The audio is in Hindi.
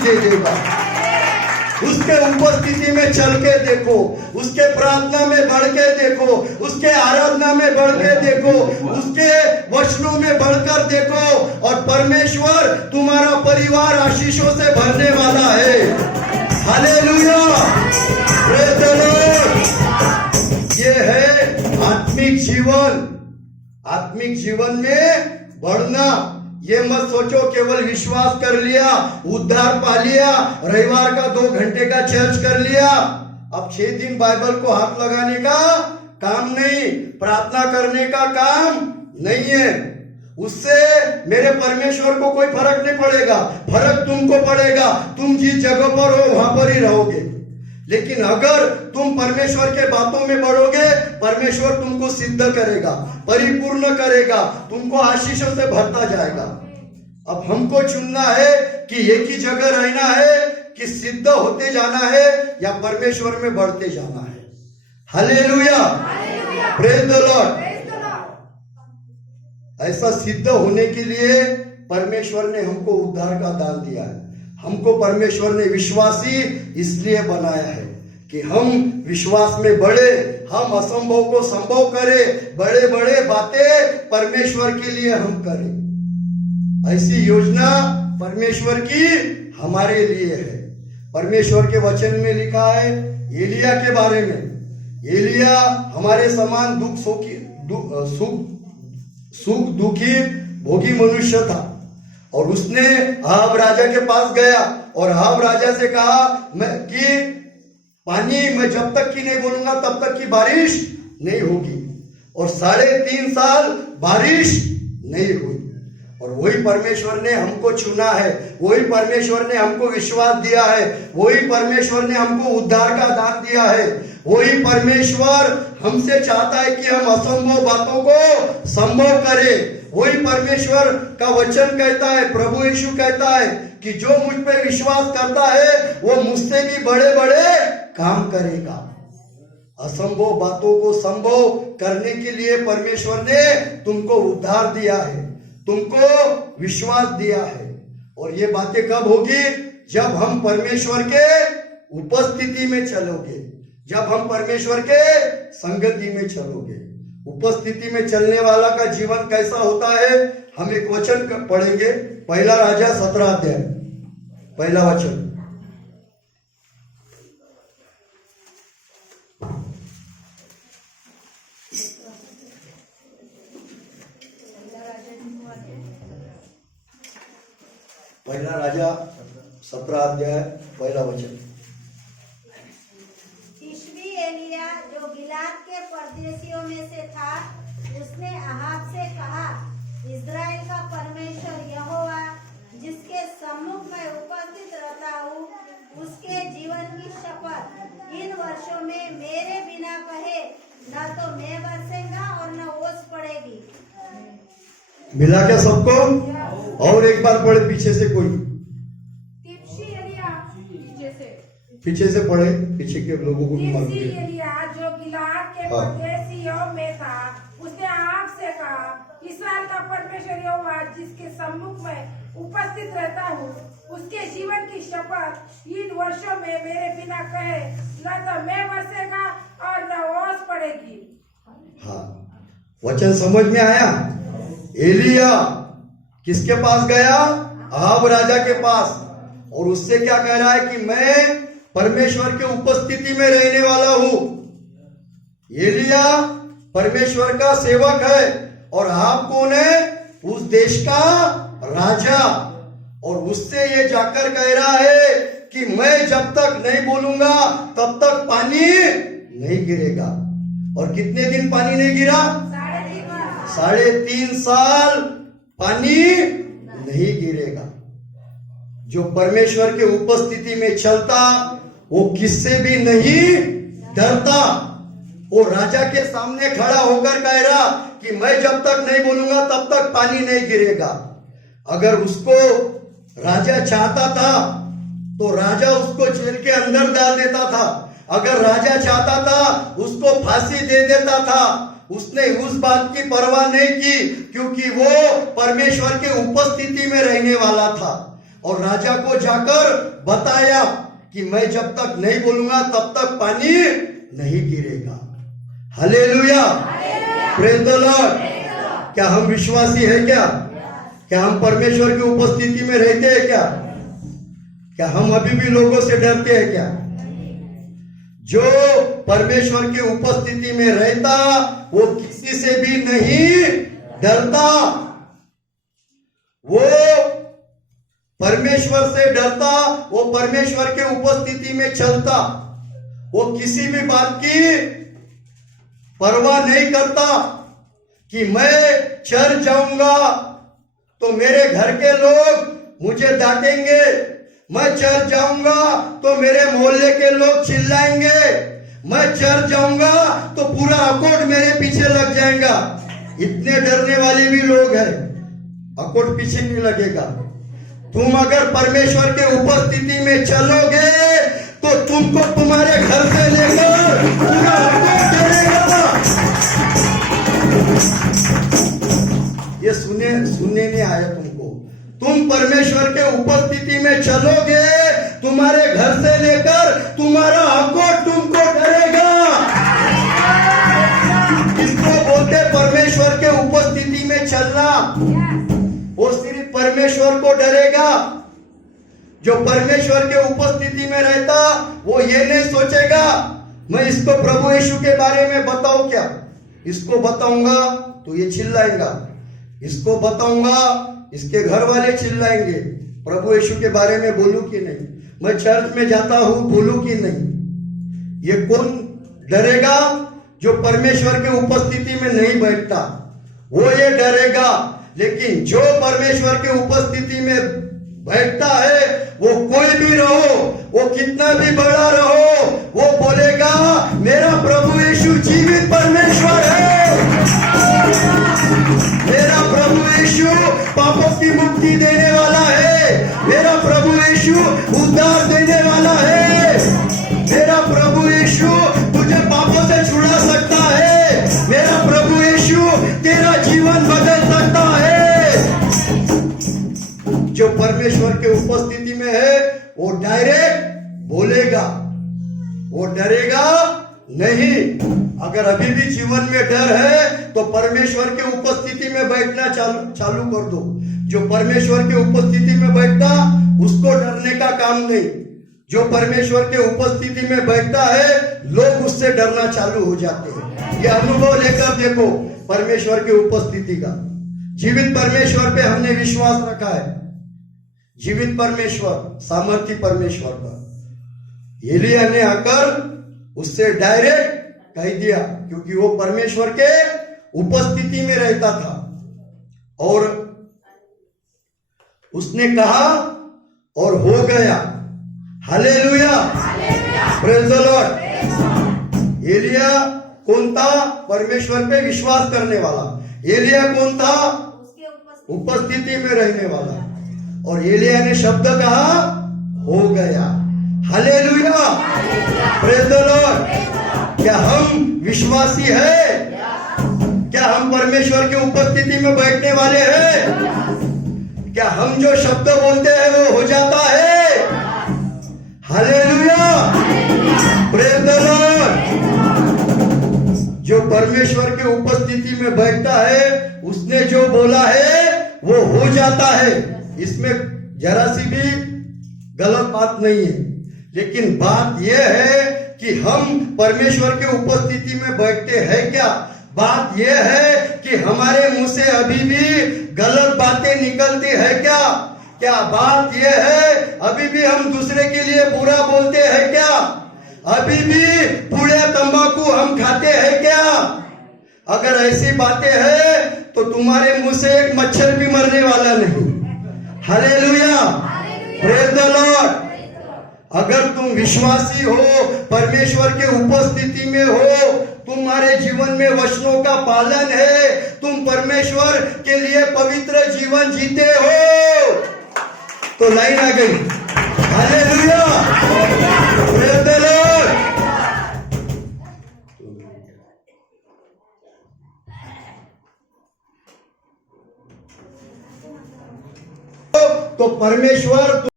दे देगा। उसके उपस्थिति में चल के देखो, उसके प्रार्थना में बढ़ के देखो, उसके आराधना में बढ़ के देखो, उसके वचनों में बढ़कर देखो, और परमेश्वर तुम्हारा परिवार आशीषों से भरने वाला है। Hallelujah, praise the Lord. ये है आत्मिक जीवन। आत्मिक जीवन में बढ़ना। ये मत सोचो केवल विश्वास कर लिया, उद्धार पा लिया, रविवार का 2 घंटे का चर्च कर लिया, अब 6 दिन बाइबल को हाथ लगाने का काम नहीं, प्रार्थना करने का काम नहीं है। उससे मेरे परमेश्वर को कोई फर्क नहीं पड़ेगा। फर्क तुमको पड़ेगा, तुम जिस जगह पर हो वहां पर ही रहोगे। लेकिन अगर तुम परमेश्वर के बातों में बढ़ोगे, परमेश्वर तुमको सिद्ध करेगा, परिपूर्ण करेगा, तुमको आशीषों से भरता जाएगा। अब हमको चुनना है कि एक ही जगह रहना है, कि सिद्ध होते जाना है या परमेश्वर में बढ़ते जाना है। Hallelujah, praise the Lord. ऐसा सिद्ध होने के लिए परमेश्वर ने हमको उद्धार का दान दिया है। हमको परमेश्वर ने विश्वासी इसलिए बनाया है कि हम विश्वास में बढ़े, हम असंभव को संभव करें, बड़े बड़े बातें परमेश्वर के लिए हम करें। ऐसी योजना परमेश्वर की हमारे लिए है। परमेश्वर के वचन में लिखा है एलिया के बारे में। एलिया हमारे समान सुख दुखी भोगी मनुष्य था, और उसने अहाब राजा के पास गया और अहाब राजा से कहा कि पानी मैं जब तक की नहीं बोलूंगा तब तक की बारिश नहीं होगी। और 3.5 साल बारिश नहीं हुई। और वही परमेश्वर ने हमको चुना है, वही परमेश्वर ने हमको विश्वास दिया है, वही परमेश्वर ने हमको उद्धार का दान दिया है। वही परमेश्वर हमसे चाहता है कि हम असंभव बातों को संभव करें। वही परमेश्वर का वचन कहता है, प्रभु यीशु कहता है कि जो मुझ पे विश्वास करता है वो मुझसे भी बड़े बड़े काम करेगा। असंभव बातों को संभव करने के लिए परमेश्वर ने तुमको उद्धार दिया है, तुमको विश्वास दिया है। और ये बातें कब होगी? जब हम परमेश्वर के उपस्थिति में चलोगे, जब हम परमेश्वर के संगति में चलोगे। उपस्थिति में चलने वाला का जीवन कैसा होता है? हम एक वचन पढ़ेंगे, 1 राजा 17 अध्याय, 1 वचन। पहला राजा 17 अध्याय 1 वचन। तिशबी एलिया जो गिलाद के परदेशियों में से था, उसने अहाब से कहा, इस्राएल का परमेश्वर यहोवा जिसके सम्मुख में उपस्थित रहता हूँ, उसके जीवन की शपथ, इन वर्षों में मेरे बिना कहे न तो मैं बरसेगा और न ओस पड़ेगी। मिला क्या सबको? और एक बार पढ़े पीछे से कोई, पीछे से पढ़े, पीछे के लोगों को भी मालूम है। एलिया जो गिलाद के परदेशियों में था, उसने आप से कहा, इस्राएल का परमेश्वर यहोवा जिसके सम्मुख में उपस्थित रहता हूँ, उसके जीवन की शपथ, इन वर्षों में मेरे बिना कहे न तो मैं बरसेगा और न ओस पड़ेगी। हाँ, वचन समझ में आया? एलिया किसके पास गया? अहाब राजा के पास, और उससे क्या कह रहा है कि मैं परमेश्वर के उपस्थिति में रहने वाला हूं। एलिया परमेश्वर का सेवक है, और अहाब कौन है? उस देश का राजा। और उससे ये जाकर कह रहा है कि मैं जब तक नहीं बोलूंगा तब तक पानी नहीं गिरेगा। और कितने दिन पानी नहीं गिरा? 3.5 साल पानी नहीं गिरेगा। जो परमेश्वर के उपस्थिति में चलता वो किससे भी नहीं डरता। वो राजा के सामने खड़ा होकर कह रहा कि मैं जब तक नहीं बोलूंगा तब तक पानी नहीं गिरेगा। अगर उसको राजा चाहता था तो राजा उसको जेल के अंदर डाल देता था। अगर राजा चाहता था उसको फांसी दे देता था। उसने उस बात की परवाह नहीं की, क्योंकि वो परमेश्वर के उपस्थिति में रहने वाला था। और राजा को जाकर बताया कि मैं जब तक नहीं बोलूंगा तब तक पानी नहीं गिरेगा। Hallelujah, praise the Lord. क्या हम विश्वासी है क्या? क्या हम परमेश्वर की उपस्थिति में रहते हैं क्या? क्या हम अभी भी लोगों से डरते हैं क्या? जो परमेश्वर की उपस्थिति में रहता वो किसी से भी नहीं डरता। वो परमेश्वर से डरता, वो परमेश्वर के उपस्थिति में चलता, वो किसी भी बात की परवाह नहीं करता कि मैं चर्च जाऊंगा तो मेरे घर के लोग मुझे डांटेंगे, मैं चर्च जाऊंगा तो मेरे मोहल्ले के लोग चिल्लाएंगे, मैं चर्च जाऊंगा तो पूरा अकोट मेरे पीछे लग जाएगा। इतने डरने वाले भी लोग हैं, अकोट पीछे नहीं लगेगा। तुम अगर परमेश्वर के उपस्थिति में चलोगे तो तुमको तुम्हारे घर से लेकर पूरा अकोट डरेगा। ये सुनने नहीं आया तुमको? तुम परमेश्वर के उपस्थिति में चलोगे, तुम्हारे घर से लेकर तुम्हारा अकोट तुमको डरेगा। इसको बोलते परमेश्वर के उपस्थिति में चलना। वो सिर्फ परमेश्वर को डरेगा। जो परमेश्वर के उपस्थिति में रहता वो ये नहीं सोचेगा मैं इसको प्रभु यीशु के बारे में बताऊं क्या, इसको बताऊंगा तो ये चिल्लाएगा, इसको बताऊंगा इसके घर वाले चिल्लाएंगे, प्रभु यीशु के बारे में बोलूं कि नहीं, मैं चर्च में जाता हूं बोलूं कि नहीं। ये कौन डरेगा? जो परमेश्वर के उपस्थिति में नहीं बैठता वो ये डरेगा। लेकिन जो परमेश्वर के उपस्थिति में बैठता है, वो कोई भी रहो, वो कितना भी बड़ा रहो, वो बोलेगा मेरा प्रभु यीशु जीवित परमेश्वर है, मेरा प्रभु यीशु पापों की मुक्ति देने वाला है, मेरा प्रभु यीशु उद्धार देने वाला है, मेरा प्रभु यीशु तुझे पापों से छुड़ा सकता है, मेरा प्रभु यीशु तेरा जीवन बदल सकता है। जो परमेश्वर के उपस्थिति में है वो डायरेक्ट बोलेगा, वो डरेगा नहीं। अगर अभी भी जीवन में डर है तो परमेश्वर के उपस्थिति में बैठना चालू कर दो। जो परमेश्वर के उपस्थिति में बैठता उसको डरने का काम नहीं। जो परमेश्वर के उपस्थिति में बैठता है लोग उससे डरना चालू हो जाते हैं। ये अनुभव लेकर देखो परमेश्वर के उपस्थिति का। जीवित परमेश्वर पे हमने विश्वास रखा है, जीवित परमेश्वर, सामर्थी परमेश्वर पर। एलिया ने आकर उससे डायरेक्ट कह दिया, क्योंकि वो परमेश्वर के उपस्थिति में रहता था, और उसने कहा और हो गया। Hallelujah, praise the Lord. एलिया कौन था? परमेश्वर पे विश्वास करने वाला। एलिया कौन था? उपस्थिति में रहने वाला। और एलिया ने शब्द कहा हो गया। Hallelujah, praise the Lord. क्या हम विश्वासी है? क्या हम परमेश्वर की उपस्थिति में बैठने वाले हैं? क्या हम जो शब्द बोलते हैं वो हो जाता है? Hallelujah, praise the Lord. जो परमेश्वर के उपस्थिति में बैठता है उसने जो बोला है वो हो जाता है। इसमें जरा सी भी गलत बात नहीं है। लेकिन बात यह है कि हम परमेश्वर के उपस्थिति में बैठते हैं क्या? बात यह है कि हमारे मुंह से अभी भी गलत बातें निकलती है क्या? क्या बात यह है अभी भी हम दूसरे के लिए बुरा बोलते हैं क्या? अभी भी पूरे तंबाकू हम खाते हैं क्या? अगर ऐसी बातें हैं तो तुम्हारे मुंह से एक मच्छर भी मरने वाला नहीं। Hallelujah, praise the Lord. अगर तुम विश्वासी हो, परमेश्वर के उपस्थिति में हो, तुम्हारे जीवन में वचनों का पालन है, तुम परमेश्वर के लिए पवित्र जीवन जीते हो, तो लाइन आ गई। Hallelujah, praise the Lord. तो परमेश्वर